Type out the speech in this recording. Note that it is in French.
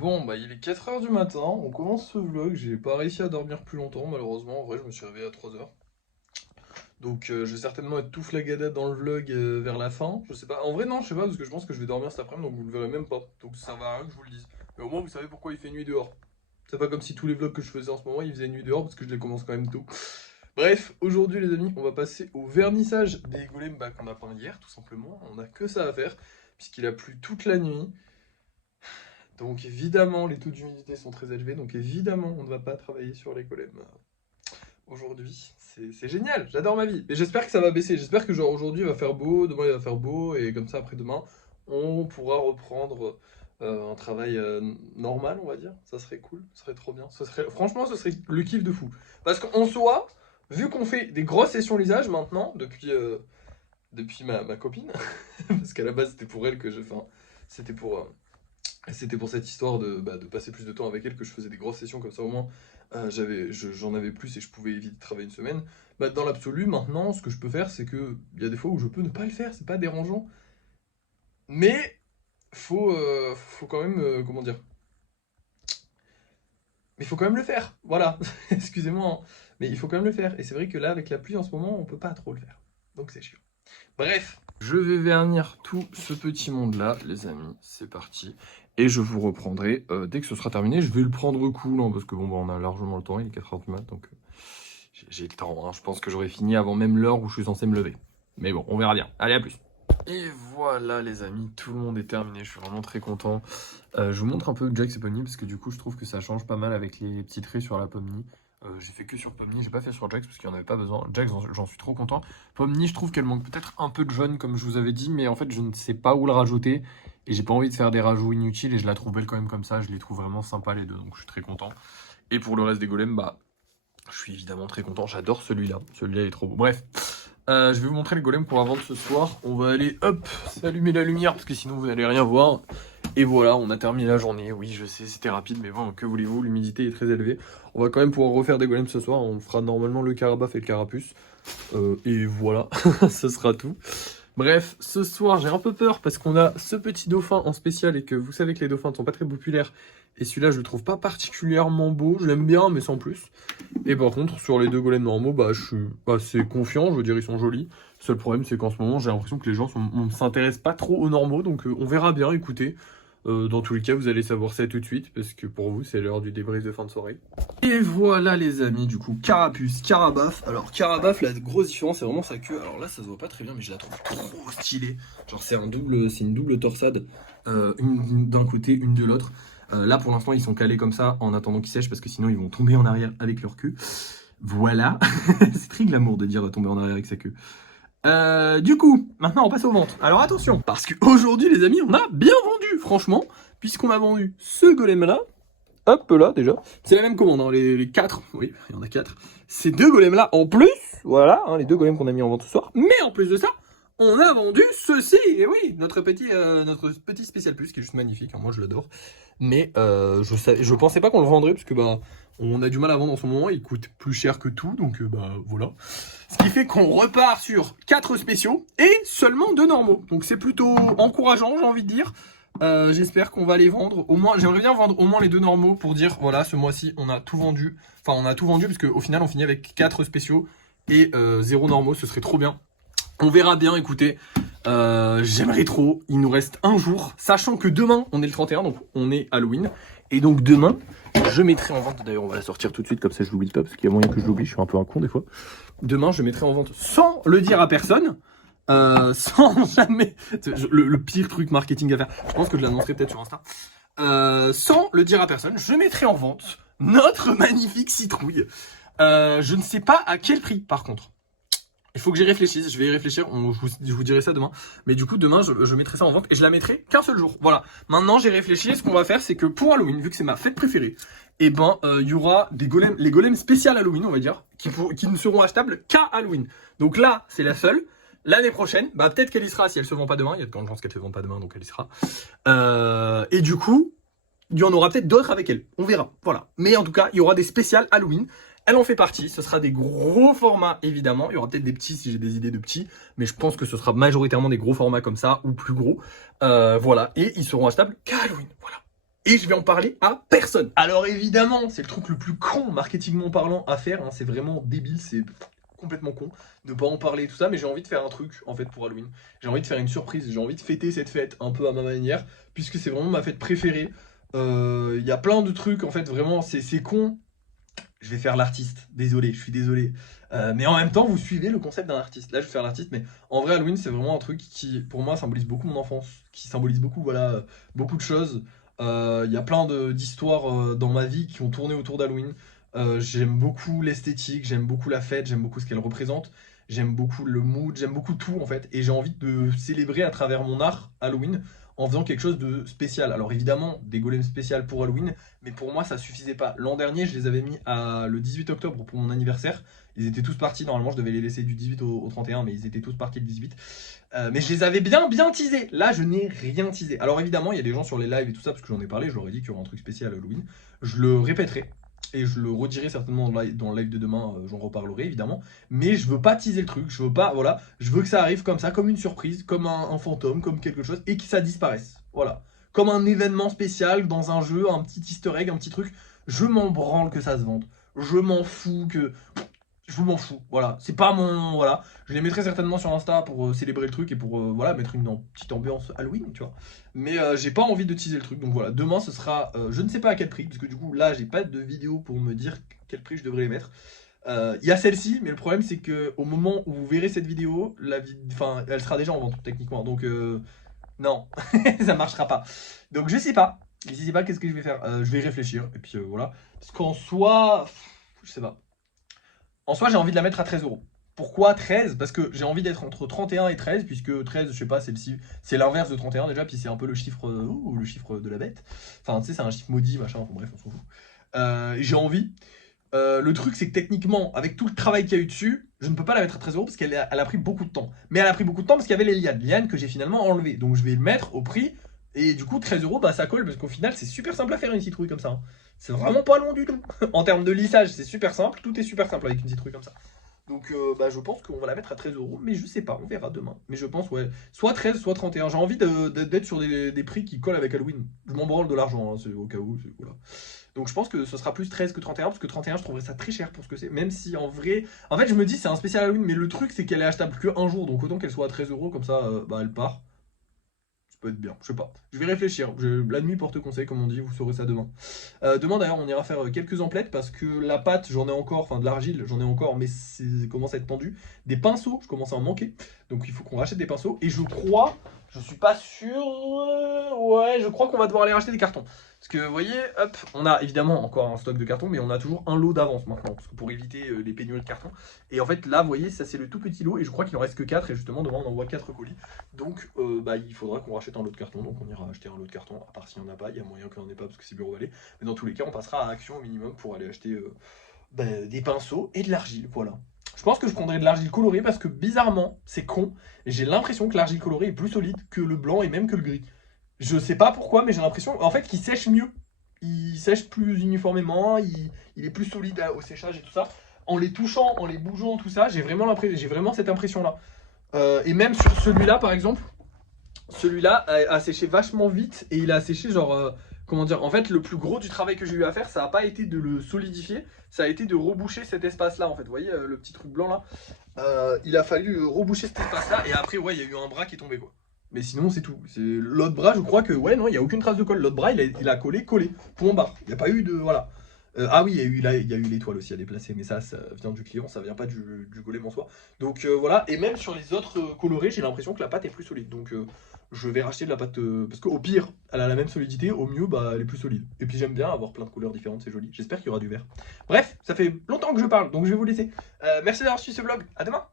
Bon, bah il est 4 h du matin, on commence ce vlog, j'ai pas réussi à dormir plus longtemps malheureusement, en vrai je me suis réveillé à 3 h. Donc je vais certainement être tout flagada dans le vlog vers la fin, je sais pas, en vrai non je sais pas parce que je pense que je vais dormir cet après-midi donc vous le verrez même pas, donc ça sert à rien que je vous le dise. Mais au moins vous savez pourquoi il fait nuit dehors. C'est pas comme si tous les vlogs que je faisais en ce moment ils faisaient nuit dehors parce que je les commence quand même tôt. Bref, aujourd'hui les amis, on va passer au vernissage des golems qu'on a peint hier tout simplement, on a que ça à faire puisqu'il a plu toute la nuit. Donc évidemment, les taux d'humidité sont très élevés, donc évidemment, on ne va pas travailler sur les golems aujourd'hui. C'est génial, j'adore ma vie. Mais j'espère que ça va baisser, j'espère que genre aujourd'hui il va faire beau, demain il va faire beau, et comme ça après-demain, on pourra reprendre un travail normal, on va dire. Ça serait cool, ça serait trop bien. Franchement, ce serait le kiff de fou. Parce qu'en soi, vu qu'on fait des grosses sessions lisage maintenant, depuis ma copine, parce qu'à la base c'était pour elle que je... Enfin, c'était pour... c'était pour cette histoire de passer plus de temps avec elle que je faisais des grosses sessions comme ça au moins j'en avais plus et je pouvais éviter de travailler une semaine. Dans l'absolu, maintenant, ce que je peux faire, c'est que il y a des fois où je peux ne pas le faire, c'est pas dérangeant. Mais faut quand même, comment dire, mais il faut quand même le faire. Voilà, excusez-moi, hein. Mais il faut quand même le faire. Et c'est vrai que là, avec la pluie en ce moment, on peut pas trop le faire. Donc c'est chiant. Bref, je vais vernir tout ce petit monde-là, les amis. C'est parti. Et je vous reprendrai dès que ce sera terminé. Je vais le prendre cool, hein, parce que bon, bah, on a largement le temps. Il est 4 h du mat, donc j'ai le temps. Hein. Je pense que j'aurai fini avant même l'heure où je suis censé me lever. Mais bon, on verra bien. Allez, à plus. Et voilà, les amis, tout le monde est terminé. Je suis vraiment très content. Je vous montre un peu Jax et Pomni, parce que du coup, je trouve que ça change pas mal avec les petits traits sur la Pomni. J'ai fait que sur Pomni, j'ai pas fait sur Jax parce qu'il n'y en avait pas besoin. Jax, j'en suis trop content. Pomni, je trouve qu'elle manque peut-être un peu de jaune, comme je vous avais dit, mais en fait, je ne sais pas où le rajouter. Et j'ai pas envie de faire des rajouts inutiles, et je la trouve belle quand même comme ça. Je les trouve vraiment sympas les deux, donc je suis très content. Et pour le reste des golems, bah, je suis évidemment très content. J'adore celui-là. Celui-là est trop beau. Bref, je vais vous montrer les golems pour la vente ce soir. On va aller, hop, s'allumer la lumière, parce que sinon vous n'allez rien voir. Et voilà, on a terminé la journée. Oui, je sais, c'était rapide, mais bon, que voulez-vous, l'humidité est très élevée. On va quand même pouvoir refaire des golems ce soir. On fera normalement le carabaf et le carapuce. Et voilà, ce sera tout. Bref, ce soir, j'ai un peu peur parce qu'on a ce petit dauphin en spécial et que vous savez que les dauphins ne sont pas très populaires. Et celui-là, je le trouve pas particulièrement beau. Je l'aime bien, mais sans plus. Et par contre, sur les deux golems normaux, bah, je suis assez confiant. Je veux dire, ils sont jolis. Le seul problème, c'est qu'en ce moment, j'ai l'impression que les gens ne s'intéressent pas trop aux normaux. Donc, on verra bien. Écoutez. Dans tous les cas, vous allez savoir ça tout de suite, parce que pour vous, c'est l'heure du débrief de fin de soirée. Et voilà les amis, du coup, carapuce, carabaf. Alors carabaf, la grosse différence, c'est vraiment sa queue. Alors là, ça se voit pas très bien, mais je la trouve trop stylée. Genre c'est une double torsade, une d'un côté, une de l'autre. Là, pour l'instant, ils sont calés comme ça, en attendant qu'ils sèchent, parce que sinon, ils vont tomber en arrière avec leur queue. Voilà, c'est très glamour de dire tomber en arrière avec sa queue. Du coup, maintenant on passe aux ventes. Alors attention, parce qu'aujourd'hui les amis, on a bien vendu, franchement, puisqu'on a vendu ce golem-là, hop là déjà, c'est la même commande, hein, les 4, oui, il y en a 4, ces deux golems-là en plus, voilà, hein, les deux golems qu'on a mis en vente ce soir, mais en plus de ça, on a vendu ceci, et oui, notre petit spécial plus, qui est juste magnifique, hein, moi je l'adore, mais je pensais pas qu'on le vendrait, parce que bah, on a du mal à vendre en ce moment, il coûte plus cher que tout, donc bah voilà. Ce qui fait qu'on repart sur 4 spéciaux et seulement 2 normaux. Donc c'est plutôt encourageant, j'ai envie de dire. J'espère qu'on va les vendre. Au moins, j'aimerais bien vendre au moins les 2 normaux pour dire, voilà, ce mois-ci, on a tout vendu. Enfin, on a tout vendu parce qu'au final, on finit avec 4 spéciaux et 0 normaux. Ce serait trop bien. On verra bien, écoutez. J'aimerais trop. Il nous reste un jour. Sachant que demain, on est le 31, donc on est Halloween. Et donc demain, je mettrai en vente. D'ailleurs, on va la sortir tout de suite, comme ça je l'oublie pas, parce qu'il y a moyen que je l'oublie. Je suis un peu un con des fois. Demain, je mettrai en vente sans le dire à personne. Sans jamais. Le pire truc marketing à faire. Je pense que je l'annoncerai peut-être sur Insta. Sans le dire à personne, je mettrai en vente notre magnifique citrouille. Je ne sais pas à quel prix, par contre. Il faut que j'y réfléchisse, je vais y réfléchir, je vous dirai ça demain. Mais du coup, demain, je mettrai ça en vente et je la mettrai qu'un seul jour. Voilà. Maintenant, j'ai réfléchi. Ce qu'on va faire, c'est que pour Halloween, vu que c'est ma fête préférée, et ben, il y aura des golems, les golems spécial Halloween, on va dire, qui ne seront achetables qu'à Halloween. Donc là, c'est la seule. L'année prochaine, bah peut-être qu'elle y sera si elle se vend pas demain. Il y a de grandes chances qu'elle se vende pas demain, donc elle y sera. Et du coup, il y en aura peut-être d'autres avec elle. On verra. Voilà. Mais en tout cas, il y aura des spéciales Halloween. Elle en fait partie, ce sera des gros formats évidemment, il y aura peut-être des petits si j'ai des idées de petits, mais je pense que ce sera majoritairement des gros formats comme ça, ou plus gros, voilà, et ils seront achetables qu'à Halloween, voilà. et je vais en parler à personne. Alors évidemment, c'est le truc le plus con marketingment parlant à faire, hein. C'est vraiment débile, c'est complètement con de pas en parler et tout ça, mais j'ai envie de faire un truc en fait pour Halloween. J'ai envie de faire une surprise, j'ai envie de fêter cette fête un peu à ma manière, puisque c'est vraiment ma fête préférée. Il y a plein de trucs en fait, vraiment, c'est con. Je vais faire l'artiste, désolé, je suis désolé. Mais en même temps, vous suivez le concept d'un artiste. Là, je vais faire l'artiste, mais en vrai, Halloween, c'est vraiment un truc qui, pour moi, symbolise beaucoup mon enfance, qui symbolise beaucoup, voilà, beaucoup de choses. Il y a plein d'histoires dans ma vie qui ont tourné autour d'Halloween. J'aime beaucoup l'esthétique, j'aime beaucoup la fête, j'aime beaucoup ce qu'elle représente, j'aime beaucoup le mood, j'aime beaucoup tout en fait. Et j'ai envie de célébrer à travers mon art Halloween en faisant quelque chose de spécial. Alors évidemment, des golems spéciales pour Halloween, mais pour moi ça suffisait pas. L'an dernier, je les avais mis le 18 octobre pour mon anniversaire. Ils étaient tous partis, normalement je devais les laisser du 18 au 31, mais ils étaient tous partis le 18. Mais je les avais bien teasés. Là, je n'ai rien teasé. Alors évidemment, il y a des gens sur les lives et tout ça, parce que j'en ai parlé, je leur ai dit qu'il y aurait un truc spécial à Halloween. Je le répéterai. Et je le redirai certainement dans le live de demain, j'en reparlerai évidemment. Mais je veux pas teaser le truc, je veux pas, voilà. Je veux que ça arrive comme ça, comme une surprise, comme un fantôme, comme quelque chose, et que ça disparaisse. Voilà. Comme un événement spécial dans un jeu, un petit easter egg, un petit truc. Je m'en branle que ça se vende. Je m'en fous que... Je m'en fous, voilà. C'est pas mon... Voilà. Je les mettrai certainement sur Insta pour célébrer le truc et pour voilà, mettre une petite ambiance Halloween, tu vois. Mais j'ai pas envie de teaser le truc. Donc voilà, demain ce sera... je ne sais pas à quel prix, parce que du coup là j'ai pas de vidéo pour me dire quel prix je devrais les mettre. Il y a celle-ci, mais le problème c'est que au moment où vous verrez cette vidéo, enfin, elle sera déjà en vente techniquement. Donc non, ça marchera pas. Donc je sais pas. Je sais pas qu'est-ce que je vais faire. Je vais y réfléchir. Et puis voilà. Parce qu'en soi, je sais pas. En soi, j'ai envie de la mettre à 13 euros. Pourquoi 13? Parce que j'ai envie d'être entre 31 et 13, puisque 13, je sais pas, c'est l'inverse de 31 déjà, puis c'est un peu le chiffre de la bête. Enfin, tu sais, c'est un chiffre maudit, machin, enfin bref, on s'en fout. J'ai envie. Le truc, c'est que techniquement, avec tout le travail qu'il y a eu dessus, je ne peux pas la mettre à 13 euros parce qu'elle a pris beaucoup de temps. Mais elle a pris beaucoup de temps parce qu'il y avait les lianes que j'ai finalement enlevées. Donc je vais le mettre au prix. Et du coup, 13 euros, bah ça colle parce qu'au final, c'est super simple à faire une citrouille comme ça, hein. C'est vraiment pas long du tout. En termes de lissage, c'est super simple. Tout est super simple avec une citrouille comme ça. Donc bah, je pense qu'on va la mettre à 13 euros, mais je sais pas, on verra demain. Mais je pense, ouais, soit 13, soit 31. J'ai envie d'être sur des prix qui collent avec Halloween. Je m'en branle de l'argent, hein, c'est au cas où. Voilà. Donc je pense que ce sera plus 13 que 31, parce que 31, je trouverais ça très cher pour ce que c'est. Même si en vrai. En fait, je me dis, c'est un spécial Halloween, mais le truc, c'est qu'elle est achetable que un jour. Donc autant qu'elle soit à 13 euros, comme ça, bah elle part. Ça peut être bien, je sais pas. Je vais réfléchir. La nuit porte conseil, comme on dit, vous saurez ça demain. Demain d'ailleurs, on ira faire quelques emplettes parce que la pâte, j'en ai encore, enfin de l'argile, j'en ai encore, mais ça commence à être tendu. Des pinceaux, je commence à en manquer. Donc il faut qu'on rachète des pinceaux. Et je crois, je suis pas sûr, ouais, je crois qu'on va devoir aller racheter des cartons. Parce que vous voyez, hop, on a évidemment encore un stock de cartons, mais on a toujours un lot d'avance maintenant, parce que pour éviter les pénuries de cartons. Et en fait, là, vous voyez, ça c'est le tout petit lot, et je crois qu'il en reste que 4, et justement, demain on envoie 4 colis. Donc, bah, il faudra qu'on rachète un lot de carton, donc on ira acheter un lot de carton, à part s'il n'y en a pas, il y a moyen qu'il n'y en ait pas, parce que c'est bureau vallée. Mais dans tous les cas, on passera à Action au minimum pour aller acheter bah, des pinceaux et de l'argile, voilà. Je pense que je prendrai de l'argile colorée, parce que bizarrement, c'est con, et j'ai l'impression que l'argile colorée est plus solide que le blanc, et même que le gris. Je sais pas pourquoi, mais j'ai l'impression en fait qu'il sèche mieux. Il sèche plus uniformément, il est plus solide au séchage et tout ça. En les touchant, en les bougeant, tout ça, j'ai vraiment cette impression-là. Et même sur celui-là, par exemple, celui-là a séché vachement vite et il a séché genre, comment dire, en fait le plus gros du travail que j'ai eu à faire, ça n'a pas été de le solidifier, ça a été de reboucher cet espace-là en fait. Vous voyez le petit truc blanc là, il a fallu reboucher cet espace-là et après ouais il y a eu un bras qui est tombé quoi. Mais sinon c'est tout. L'autre bras je crois que ouais non il n'y a aucune trace de colle. L'autre bras il a collé, point barre. Il n'y a pas eu de voilà. Ah oui, il y a eu l'étoile aussi à déplacer, mais ça vient du client, ça vient pas du golem en soi. Donc voilà, et même sur les autres colorés, j'ai l'impression que la pâte est plus solide. Donc je vais racheter de la pâte, parce qu'au pire, elle a la même solidité, au mieux, bah, elle est plus solide. Et puis j'aime bien avoir plein de couleurs différentes, c'est joli. J'espère qu'il y aura du vert. Bref, ça fait longtemps que je parle, donc je vais vous laisser. Merci d'avoir suivi ce vlog, à demain.